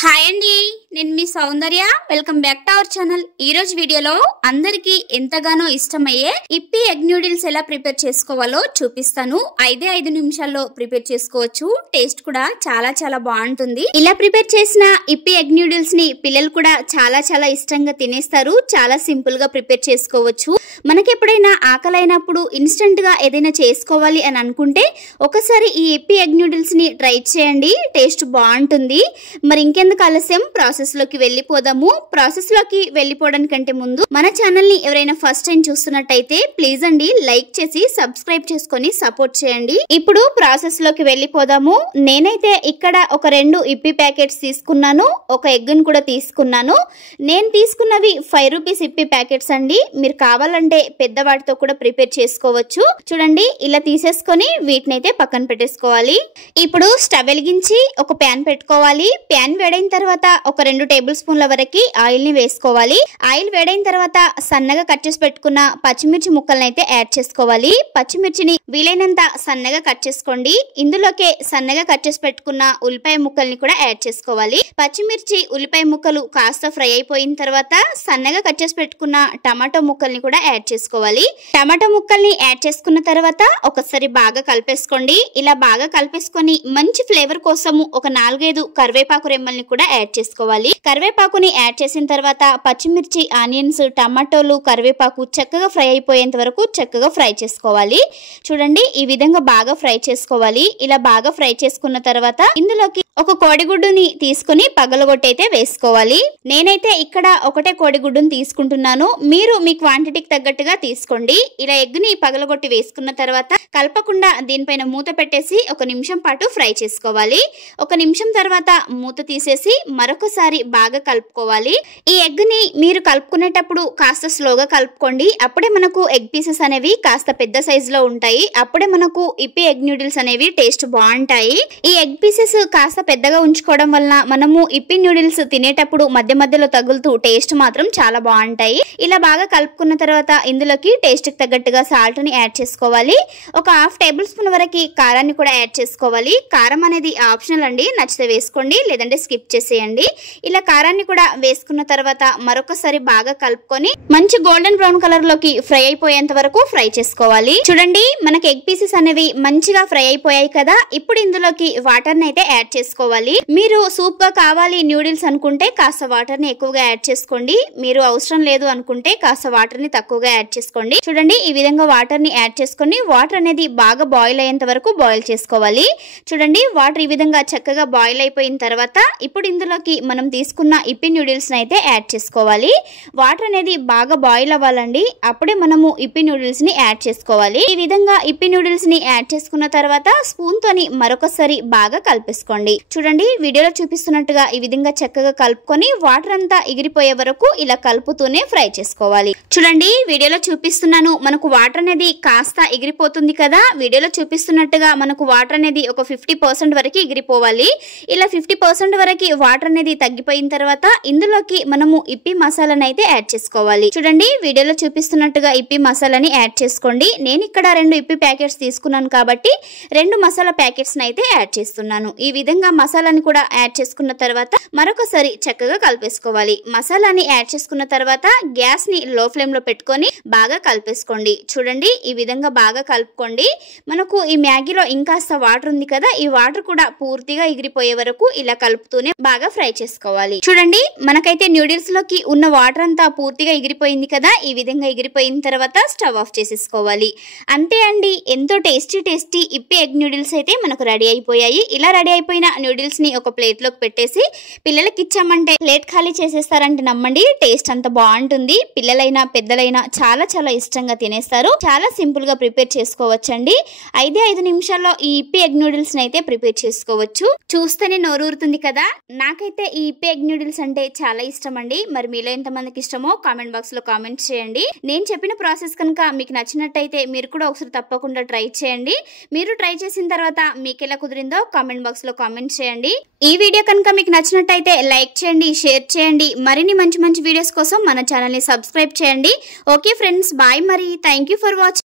Hi అండి, నేను మీ సౌందర్య. Welcome back to our channel. ఈ రోజు వీడియోలో అందరికి ఎంతగానో ఇష్టమయ్యే ఇప్పి ఎగ్ నూడిల్స్ ఎలా ప్రిపేర్ చేసుకోవాలో చూపిస్తాను. 5 నిమిషాల్లో ప్రిపేర్ చేసుకోవచ్చు. టేస్ట్ కూడా చాలా బాగుంటుంది. ఇలా ప్రిపేర్ చేసిన ఇప్పి ఎగ్ నూడిల్స్ ని పిల్లలు కూడా చాలా ఇష్టంగా తినేస్తారు. చాలా సింపుల్ గా ప్రిపేర్ చేసుకోవచ్చు. మనకి ఎప్పుడైనా ఆకలైనప్పుడు ఇన్స్టెంట్ గా ఏదైనా చేసుకోవాలి అని అనుకుంటే ఒకసారి ఈ ఇప్పి ఎగ్ నూడిల్స్ ని ట్రై చేయండి. టేస్ట్ బాగుంటుంది. మరి ఇంకెందుకు ఆలస్యం, ప్రాసెస్ లోకి వెళ్ళిపోదాము. ప్రాసెస్ లోకి వెళ్ళిపోవడానికంటే ముందు మన ఛానల్ ని ఎవరైనా ఫస్ట్ టైం చూస్తున్నట్టయితే ప్లీజ్ అండి లైక్ చేసి సబ్స్క్రైబ్ చేసుకొని సపోర్ట్ చేయండి. ఇప్పుడు ప్రాసెస్ లోకి వెళ్ళిపోదాము. నేనైతే ఇక్కడ ఒక 2 ఇప్పి ప్యాకెట్స్ తీసుకున్నాను. ఒక ఎగ్ ని కూడా తీసుకున్నాను. నేను తీసుకున్నవి 5 రూపీస్ ఇప్పి ప్యాకెట్స్ అండి. మీరు కావాలంటే పెద్దవాటితో కూడా ప్రిపేర్ చేసుకోవచ్చు. చూడండి, ఇలా తీసేసుకొని వీటిని అయితే పక్కన పెట్టేసుకోవాలి. ఇప్పుడు స్టవ్ వెలిగించి ఒక ప్యాన్ పెట్టుకోవాలి. ప్యాన్ వేడైన తర్వాత ఒక 2 టేబుల్ స్పూన్ల వరకు ఆయిల్ ని వేసుకోవాలి. ఆయిల్ వేడైన తర్వాత సన్నగా కట్ చేసి పెట్టుకున్న పచ్చిమిర్చి ముక్కలను అయితే యాడ్ చేసుకోవాలి. పచ్చిమిర్చిని వీలైనంత సన్నగా కట్ చేసుకోండి. ఇందులోకే సన్నగా కట్ చేసి పెట్టుకున్న ఉల్లిపాయ ముక్కల్ని కూడా యాడ్ చేసుకోవాలి. పచ్చిమిర్చి ఉల్లిపాయ ముక్కలు కాస్త ఫ్రై అయిపోయిన తర్వాత సన్నగా కట్ చేసి పెట్టుకున్న టమాటో ముక్కల్ని కూడా యాడ్ చేసుకోవాలి. టమాటో ముక్కల్ని యాడ్ చేసుకున్న తర్వాత ఒకసారి బాగా కలిపేసుకోండి. ఇలా బాగా కలిపేసుకొని మంచి ఫ్లేవర్ కోసము ఒక 4-5 కరివేపాకు రెమ్మల్ని కూడా యాడ్ చేసుకోవాలి. కరివేపాకుని యాడ్ చేసిన తర్వాత పచ్చిమిర్చి, ఆనియన్స్, టమాటోలు, కరివేపాకు చక్కగా ఫ్రై అయిపోయేంత వరకు చక్కగా ఫ్రై చేసుకోవాలి. చూడండి, ఈ విధంగా బాగా ఫ్రై చేసుకోవాలి. ఇలా బాగా ఫ్రై చేసుకున్న తర్వాత ఇందులోకి ఒక కోడిగుడ్డుని తీసుకుని పగలగొట్టయితే వేసుకోవాలి. నేనైతే ఇక్కడ ఒకటే కోడిగుడ్డుని తీసుకుంటున్నాను. మీరు మీ క్వాంటిటీకి తగ్గట్టుగా తీసుకోండి. ఇలా ఎగ్ ని పగలగొట్టి వేసుకున్న తర్వాత కలపకుండా దీనిపైన మూత పెట్టేసి 1 నిమిషం పాటు ఫ్రై చేసుకోవాలి. 1 నిమిషం తర్వాత మూత తీసేసి మరొకసారి బాగా కలుపుకోవాలి. ఈ ఎగ్ ని మీరు కలుపుకునేటప్పుడు కాస్త స్లోగా కలుపుకోండి. అప్పుడే మనకు ఎగ్ పీసెస్ అనేవి కాస్త పెద్ద సైజ్ లో ఉంటాయి. అప్పుడే మనకు ఇప్పి ఎగ్ నూడిల్స్ అనేవి టేస్ట్ బాగుంటాయి. ఈ ఎగ్ పీసెస్ కాస్త పెద్దగా ఉంచుకోవడం వలన మనము ఇప్పి నూడిల్స్ తినేటప్పుడు మధ్యలో తగులుతూ టేస్ట్ మాత్రం చాలా బాగుంటాయి. ఇలా బాగా కలుపుకున్న తర్వాత ఇందులోకి టేస్ట్ కి తగ్గట్టుగా సాల్ట్ ని యాడ్ చేసుకోవాలి. ఒక 1/2 టేబుల్ స్పూన్ వరకు కారాన్ని కూడా యాడ్ చేసుకోవాలి. కారం అనేది ఆప్షనల్ అండి, నచ్చితే వేసుకోండి లేదంటే స్కిప్ చేసేయండి. ఇలా కారాన్ని కూడా వేసుకున్న తర్వాత మరొకసారి బాగా కలుపుకొని మంచి గోల్డెన్ బ్రౌన్ కలర్ లోకి ఫ్రై అయిపోయేంత వరకు ఫ్రై చేసుకోవాలి. చూడండి, మనకి ఎగ్ పీసెస్ అనేవి మంచిగా ఫ్రై అయిపోయాయి కదా. ఇప్పుడు ఇందులోకి వాటర్ ని అయితే యాడ్ చేసుకోవాలి. మీరు సూప్ గా కావాలి నూడిల్స్ అనుకుంటే కాస్త వాటర్ ని ఎక్కువగా యాడ్ చేసుకోండి. మీరు అవసరం లేదు అనుకుంటే కాస్త వాటర్ ని తక్కువగా యాడ్ చేసుకోండి. చూడండి, ఈ విధంగా వాటర్ ని యాడ్ చేసుకొని వాటర్ అనేది బాగా బాయిల్ అయ్యేంత వరకు బాయిల్ చేసుకోవాలి. చూడండి, వాటర్ ఈ విధంగా చక్కగా బాయిల్ అయిపోయిన తర్వాత ఇప్పుడు ఇందులోకి మనం తీసుకున్న ఇప్పి నూడిల్స్ అయితే యాడ్ చేసుకోవాలి. వాటర్ అనేది బాగా బాయిల్ అవ్వాలండి. అప్పుడే మనము ఇప్పి నూడిల్స్ ని యాడ్ చేసుకోవాలి. ఈ విధంగా ఇప్పి నూడిల్స్ ని యాడ్ చేసుకున్న తర్వాత స్పూన్ తోని మరొకసారి బాగా కలిపేసుకోండి. చూడండి, వీడియోలో చూపిస్తున్నట్టుగా ఈ విధంగా చక్కగా కలుపుకొని వాటర్ అంతా ఎగిరిపోయే వరకు ఇలా కలుపుతూనే ఫ్రై చేసుకోవాలి. చూడండి, వీడియోలో చూపిస్తున్నాను, మనకు వాటర్ అనేది కాస్త ఎగిరిపోతుంది కదా. వీడియోలో చూపిస్తున్నట్టుగా మనకు వాటర్ అనేది ఒక 50% వరకు ఎగిరిపోవాలి. ఇలా 50% వరకు వాటర్ అనేది తగ్గిపోయిన తర్వాత ఇందులోకి మనము ఇప్పి మసాలాని అయితే యాడ్ చేసుకోవాలి. చూడండి, వీడియోలో చూపిస్తున్నట్టుగా ఇప్పి మసాలాని యాడ్ చేసుకోండి. నేను ఇక్కడ 2 ఇప్పి ప్యాకెట్స్ తీసుకున్నాను కాబట్టి 2 మసాలా ప్యాకెట్స్ అయితే యాడ్ చేస్తున్నాను. ఈ విధంగా మసాలాని కూడా యాడ్ చేసుకున్న తర్వాత మరొకసారి చక్కగా కలిపేసుకోవాలి. మసాలాని యాడ్ చేసుకున్న తర్వాత గ్యాస్ ని లో ఫ్లేమ్ లో పెట్టుకొని బాగా కలిపేసుకోండి. చూడండి, ఈ విధంగా బాగా కలుపుకోండి. మనకు ఈ మ్యాగీలో ఇంకాస్త వాటర్ ఉంది కదా, ఈ వాటర్ కూడా పూర్తిగా ఎగిరిపోయే వరకు ఇలా కలుపుతూనే బాగా ఫ్రై చేసుకోవాలి. చూడండి, మనకైతే నూడిల్స్ లోకి ఉన్న వాటర్ అంతా పూర్తిగా ఎగిరిపోయింది కదా. ఈ విధంగా ఎగిరిపోయిన తర్వాత స్టవ్ ఆఫ్ చేసేసుకోవాలి. అంతే అండి, ఎంతో టేస్టీ ఇప్పి ఎగ్ నూడిల్స్ అయితే మనకు రెడీ అయిపోయాయి. ఇలా రెడీ అయిపోయిన నూడిల్స్ ని ఒక ప్లేట్ లోకి పెట్టేసి పిల్లలకి ఇచ్చామంటే ప్లేట్ ఖాళీ చేసేస్తారంటే నమ్మండి, టేస్ట్ అంత బాగుంటుంది. పిల్లలైనా పెద్దలైనా చాలా ఇష్టంగా తినేస్తారు. చాలా సింపుల్ గా ప్రిపేర్ చేసుకోవచ్చండి. 5 నిమిషాల్లో ఈ ఇప్పి ఎగ్ నూడిల్స్ అయితే ప్రిపేర్ చేసుకోవచ్చు. చూస్తేనే నోరూరుతుంది కదా. నాకైతే ఈ ఇప్పి ఎగ్ నూడిల్స్ అంటే చాలా ఇష్టం అండి. మరి మీలో ఎంతమందికి ఇష్టమో కామెంట్ బాక్స్ లో కామెంట్ చేయండి. నేను చెప్పిన ప్రాసెస్ కనుక మీకు నచ్చినట్టయితే మీరు కూడా ఒకసారి తప్పకుండా ట్రై చేయండి. మీరు ట్రై చేసిన తర్వాత మీకు ఎలా కుదిరిందో కామెంట్ బాక్స్ లో కామెంట్ చేయండి. ఈ వీడియో కనుక మీకు నచ్చినట్టయితే లైక్ చేయండి, షేర్ చేయండి. మరిన్ని మంచి వీడియోస్ కోసం మన ఛానల్ ని సబ్స్క్రైబ్ చేయండి. Okay friends, bye. మరి థ్యాంక్ యూ ఫర్ వాచింగ్.